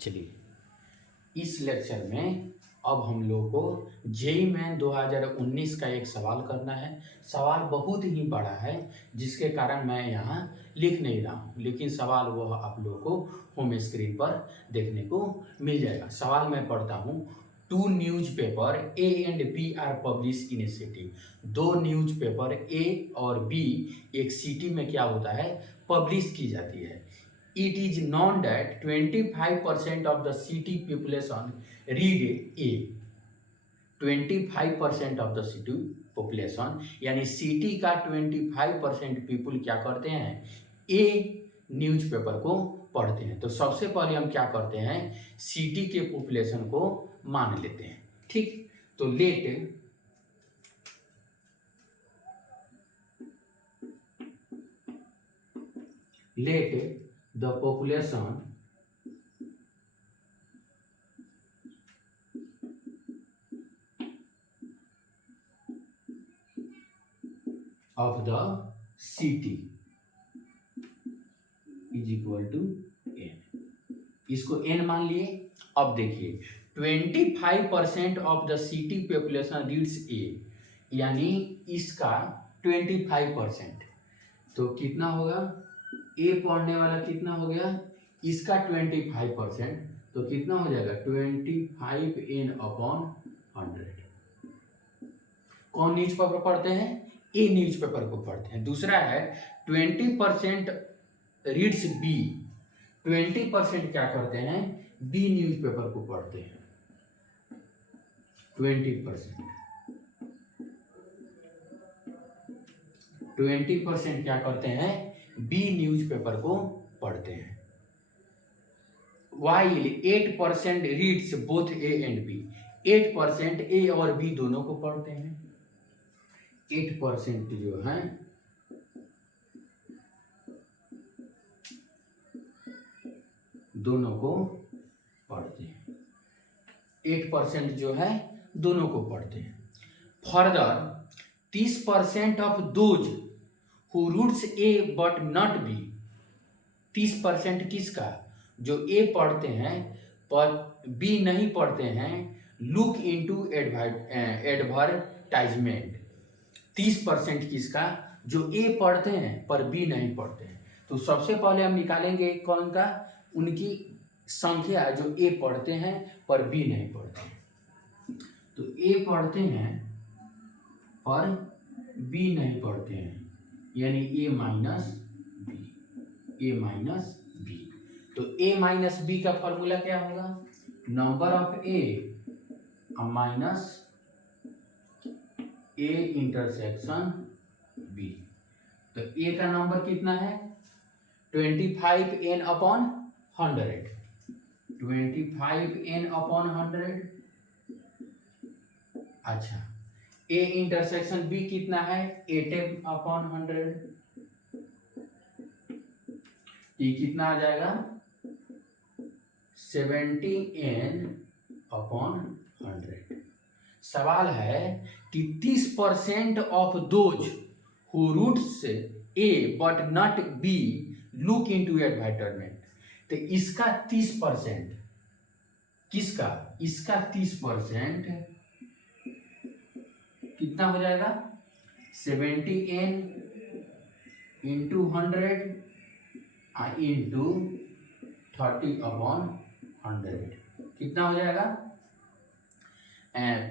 चलिए, इस लेक्चर में अब हम लोग को जेईई मेन 2019 का एक सवाल करना है। सवाल बहुत ही बड़ा है, जिसके कारण मैं यहाँ लिख नहीं रहा हूँ, लेकिन सवाल वो आप लोगों को होम स्क्रीन पर देखने को मिल जाएगा। सवाल मैं पढ़ता हूँ। 2 newspaper A and B are publish in a city. 2 newspaper A और बी एक सिटी में क्या होता है, पब्लिश की जाती है। It is known that 25% of the city population read A. 25% of the city population यानी सिटी का 25% पीपुल क्या करते हैं, ए न्यूज़पेपर को पढ़ते हैं। तो सबसे पहले हम क्या करते हैं, सिटी के पॉपुलेशन को मान लेते हैं। ठीक, तो late the population of the city is equal to n। इसको n मान लिए। अब देखिए 25% of the city population reads A, यानी इसका 25%, तो कितना होगा, ए पढ़ने वाला कितना हो गया, इसका 25%, तो कितना हो जाएगा 25n/100। कौन न्यूज़पेपर पढ़ते हैं, ए न्यूज़पेपर को पढ़ते हैं। दूसरा है 20% रीड्स बी। 20% क्या करते हैं, बी न्यूज़पेपर को पढ़ते हैं। 20% क्या करते हैं, बी न्यूज़पेपर को पढ़ते हैं। While 8% reads both A and B. 8% A और बी दोनों को पढ़ते हैं। 8% जो है दोनों को पढ़ते हैं। 8% जो है दोनों को पढ़ते हैं। Further 30% of those who reads A but not B. 30% किसका, जो ए पढ़ते हैं पर बी नहीं पढ़ते हैं, लुक इनटू एडवर्टाइजमेंट। 30% किसका, जो ए पढ़ते हैं पर बी नहीं पढ़ते हैं। तो सबसे पहले हम निकालेंगे कौन का, उनकी संख्या जो ए पढ़ते हैं पर बी नहीं पढ़ते हैं। तो ए पढ़ते हैं पर बी नहीं पढ़ते हैं, यानी ए माइनस बी। तो ए माइनस बी का फॉर्मूला क्या होगा, number of A minus A intersection B. तो ए का नंबर कितना है, 25n/100। 25n/100। अच्छा, ए इंटरसेक्शन बी कितना है, 8m/100। ये कितना आ जाएगा, 70n/100। सवाल है कि 30% of those who reads A but not B look into advertisement. तो इसका 30% किसका, इसका 30% कितना हो जाएगा, 70n इंटू 100 इंटू 30/100 कितना हो जाएगा,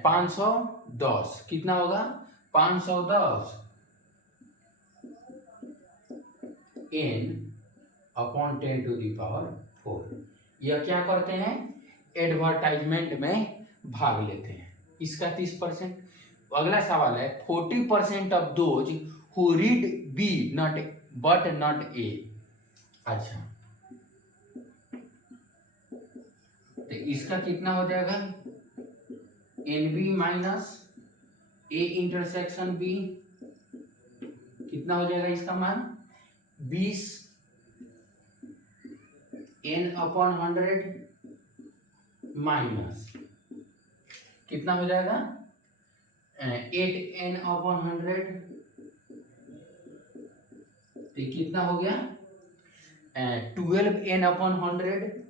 510। कितना होगा, 510 n/10⁴। यह क्या करते हैं, एडवर्टाइजमेंट में भाग लेते हैं। इसका 30%। अगला सवाल है 40% of those who read B not but not A. अच्छा, तो इसका कितना हो जाएगा, N B minus A intersection B. कितना हो जाएगा इसका मान, 20n/100 माइनस कितना हो जाएगा, 8n/100। तो कितना हो गया, 12n/100।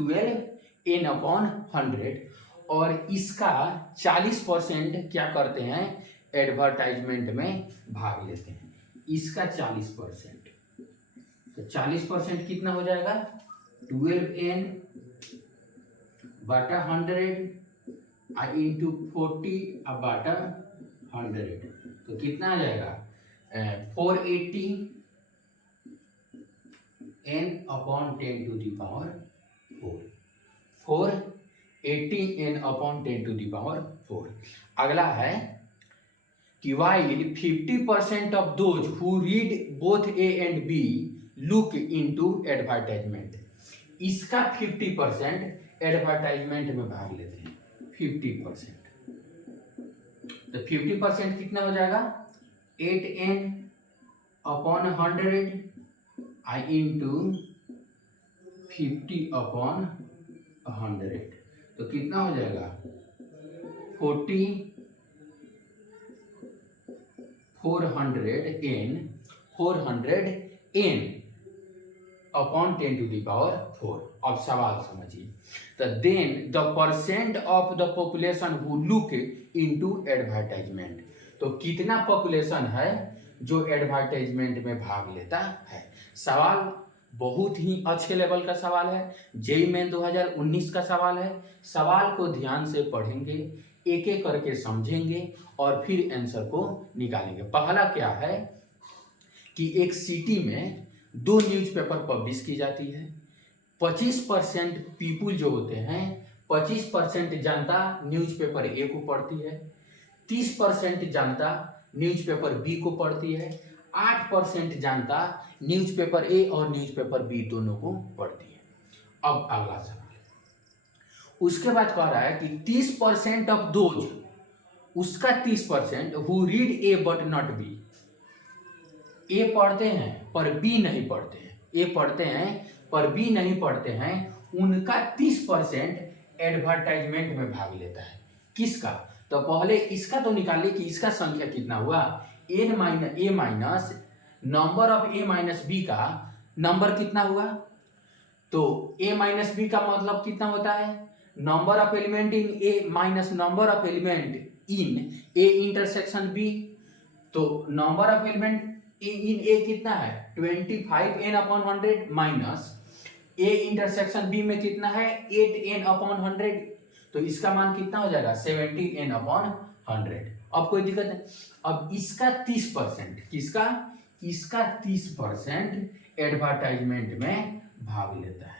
12n/100 और इसका 40% क्या करते हैं, एडवर्टाइजमेंट में भाग लेते हैं। इसका 40%, तो 40% कितना हो जाएगा, 12n/100 इंटू 40/100, तो कितना आ जाएगा 480n/10⁴ 480n/10⁴। अगला है कि while 50% of those who read both A and B look into advertisement, इसका 50% एडवर्टाइजमेंट में भाग लेते हैं, 50%। तो 50% कितना हो जाएगा, 8n/100 इंटू 50/100, तो कितना हो जाएगा 400n/10⁴। अब सवाल समझिए, तो then the percent of the population who look into advertisement, तो कितना पॉपुलेशन है जो एडवर्टाइजमेंट में भाग लेता है। सवाल बहुत ही अच्छे लेवल का सवाल है, जेईई मेन 2019 का सवाल है। सवाल को ध्यान से पढ़ेंगे, एक एक करके समझेंगे और फिर आंसर को निकालेंगे। पहला क्या है कि एक सिटी में 2 न्यूज़पेपर पब्लिश की जाती है। 25% पीपुल जो होते हैं, 25% जनता न्यूज़पेपर ए को पढ़ती है, 30% जनता न्यूज़पेपर बी को पढ़ती है, 8% जनता न्यूज़पेपर ए और न्यूज़पेपर बी दोनों को पढ़ती है। अब अगला सवाल, उसके बाद कह रहा है कि 30% ऑफ दोज, उसका 30% who read A but not B, A पढ़ते हैं पर बी नहीं पढ़ते हैं, ए पढ़ते हैं पर बी नहीं पढ़ते हैं, उनका 30% एडवर्टाइजमेंट में भाग लेता है। किसका, तो पहले इसका तो निकालिए कि इसका संख्या कितना हुआ, A minus number of A minus B का नंबर कितना हुआ, तो ए माइनस बी का मतलब कितना होता है, number of element in A minus number of element in A intersection B, तो number of element in A कितना है 25n/100 minus A intersection B में कितना है 8n/100, तो इसका मान कितना हो जाएगा 70n/100। अब कोई दिक्कत नहीं। अब इसका 30%, किसका, इसका 30% एडवर्टाइजमेंट में भाग लेता है,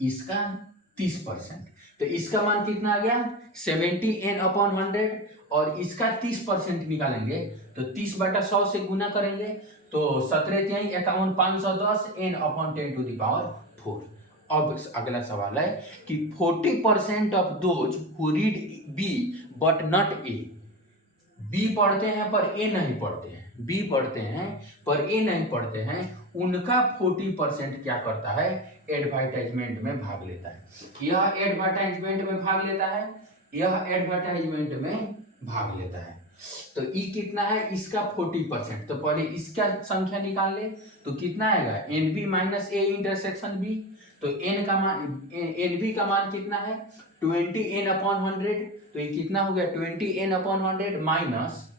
इसका 30%, तो इसका मान कितना आ गया 70n/100 और इसका 30% निकालेंगे तो 30/100 से गुना करेंगे तो 17×51 510 n/10⁴। अब अगला सवाल है कि 40% of those who read B but not A, B पढ़ते हैं पर ए नहीं पढ़ते हैं, बी पढ़ते हैं पर ए नहीं पढ़ते हैं, उनका 40% क्या करता है, एडवर्टाइजमेंट में भाग लेता है। यह एडवर्टाइजमेंट में भाग लेता है, यह एडवर्टाइजमेंट में भाग लेता है। तो ई कितना है, इसका 40%, तो पहले इसका संख्या निकाल ले तो कितना आएगा N B minus A intersection B, तो एन का मान, एन बी का मान कितना है 20n/100, तो ये कितना हो गया 20n/100 minus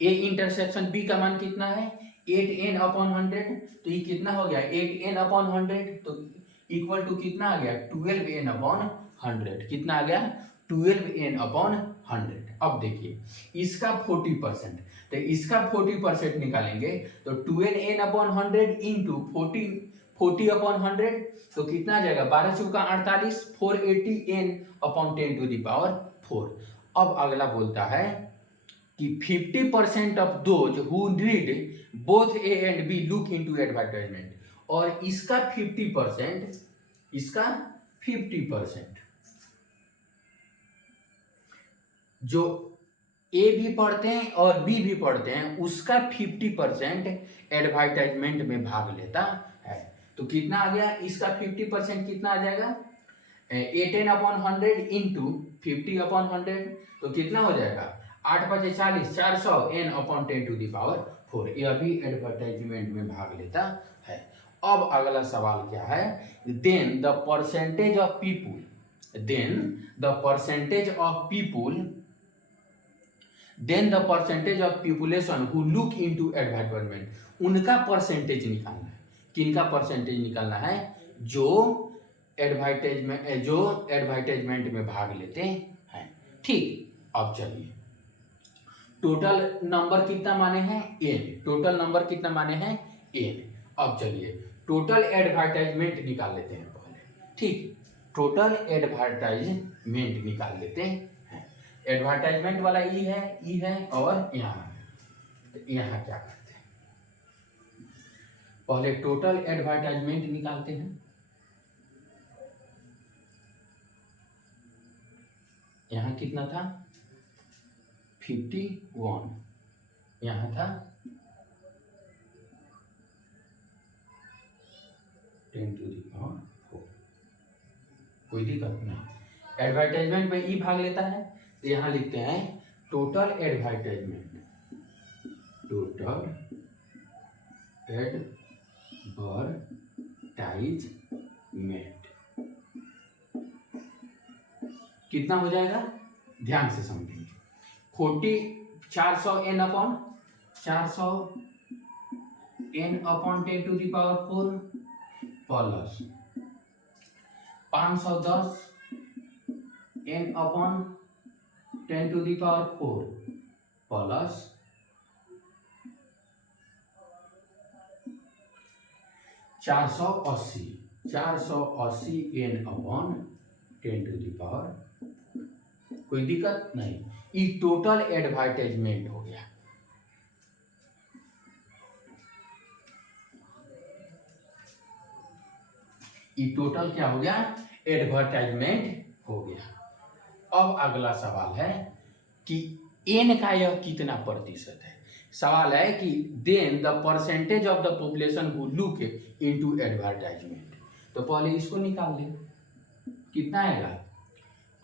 A intersection B का मान कितना है 8n/100, तो ये कितना हो गया 8n/100, तो इक्वल टू कितना आ गया 12n/100, कितना आ गया 12n/100। अब देखिए इसका 40%, तो इसका 40% निकालेंगे तो 12n/100 इंटू 40/100, तो कितना आ जाएगा 12×4 = 48, 480n/10⁴। अब अगला बोलता है कि 50% of those who read both A and B look into advertisement, और इसका 50%, इसका 50% जो ए भी पढ़ते हैं और बी भी पढ़ते हैं, उसका 50% एडवर्टाइजमेंट में भाग लेता है। तो कितना आ गया, इसका 50% कितना आ जाएगा 8n/100 इंटू 50/100, तो कितना हो जाएगा 8×5 = 40, 400 n/10⁴। यह भी एडवर्टाइजमेंट में भाग लेता है। अब अगला सवाल क्या है, then the percentage of people, then the percentage of people, then the percentage of population who look into advertisement, उनका परसेंटेज निकालना है। किनका परसेंटेज निकालना है? जो एडवर्टाइजमेंट में भाग लेते हैं। ठीक, अब चलिए, टोटल नंबर कितना माने हैं? एन। टोटल नंबर कितना माने हैं? एन। अब चलिए टोटल एडवर्टाइजमेंट निकाल लेते हैं पहले। ठीक, टोटल एडवर्टाइजमेंट निकाल लेते हैं। एडवर्टाइजमेंट वाला ई है और यहाँ है, तो यहाँ क्या करते हैं, पहले टोटल एडवर्टाइजमेंट निकालते हैं। यहाँ कितना था? 51, यहाँ था 10⁴। कोई दिक्कत नहीं, एडवर्टाइजमेंट में ई भाग लेता है, तो यहाँ लिखते हैं टोटल एडवर्टाइजमेंट, टोटल एडवर्टाइजमेंट कितना हो जाएगा? ध्यान से समझेंगे। 400 n upon 10⁴ plus 510 n upon 10⁴ plus 480 n upon 10⁴। कोई दिक्कत नहीं, ये टोटल एडवर्टाइजमेंट हो गया। ये टोटल क्या हो गया? एडवर्टाइजमेंट हो गया। अब अगला सवाल है कि एन का यह कितना प्रतिशत है। सवाल है कि then the percentage of the population who look into advertisement, तो पहले इसको निकाल लें। कितना आएगा?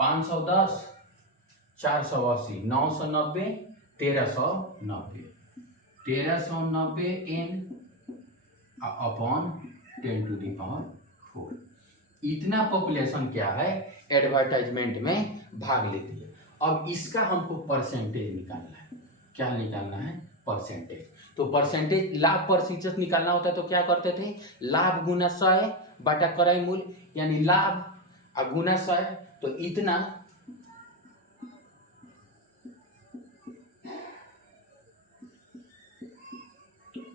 510, 480, 990, 1390, 1390 n अपॉन 10⁴। इतना पॉपुलेशन क्या है? एडवर्टाइजमेंट में भाग लेती है। अब इसका हमको परसेंटेज निकालना है। क्या निकालना है? परसेंटेज। तो परसेंटेज लाभ प्रतिशत निकालना होता है, तो क्या करते थे? लाभ गुना 100 बटा क्रय मूल्य, यानी लाभ गुना 100, तो इतना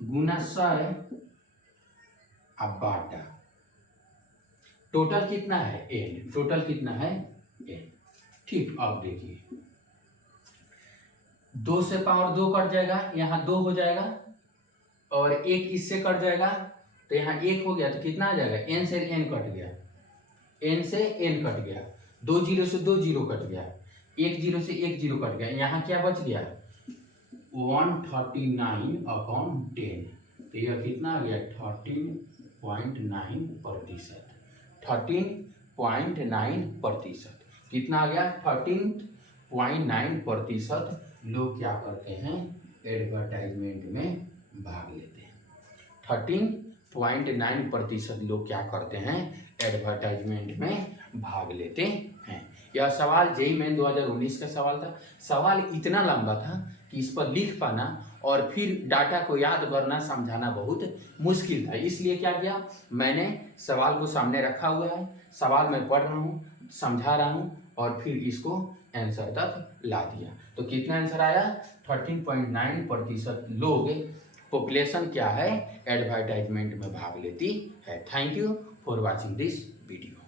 गुना 100 अब बाटा, टोटल कितना है? एन। टोटल कितना है? एन। ठीक, अब देखिए 2 से पावर 2 कट जाएगा, यहाँ 2 हो जाएगा, और 1 इससे कट जाएगा, तो यहाँ 1 हो गया, तो कितना आ जाएगा? एन से एन कट गया, एन से एन कट गया, 2 जीरो से 2 जीरो कट गया, 1 जीरो से 1 जीरो कट गया, यहाँ क्या बच गया? 139/10, तो यह कितना आ गया? 13.9%। 13.9%। कितना आ गया? 13.9% लोग क्या करते हैं? एडवर्टाइजमेंट में भाग लेते हैं। 13.9% लोग क्या करते हैं? एडवर्टाइजमेंट में भाग लेते हैं। यह सवाल जेईई मेन 2019 का सवाल था। सवाल इतना लंबा था कि इस पर लिख पाना और फिर डाटा को याद करना, समझाना बहुत मुश्किल था। इसलिए क्या किया, मैंने सवाल को सामने रखा हुआ है, सवाल मैं पढ़ रहा हूँ, समझा रहा हूँ, और फिर इसको आंसर तक ला दिया। तो कितना आंसर आया? 13.9% लोग, पॉपुलेशन क्या है? एडवर्टाइजमेंट में भाग लेती है। Thank you for watching this video.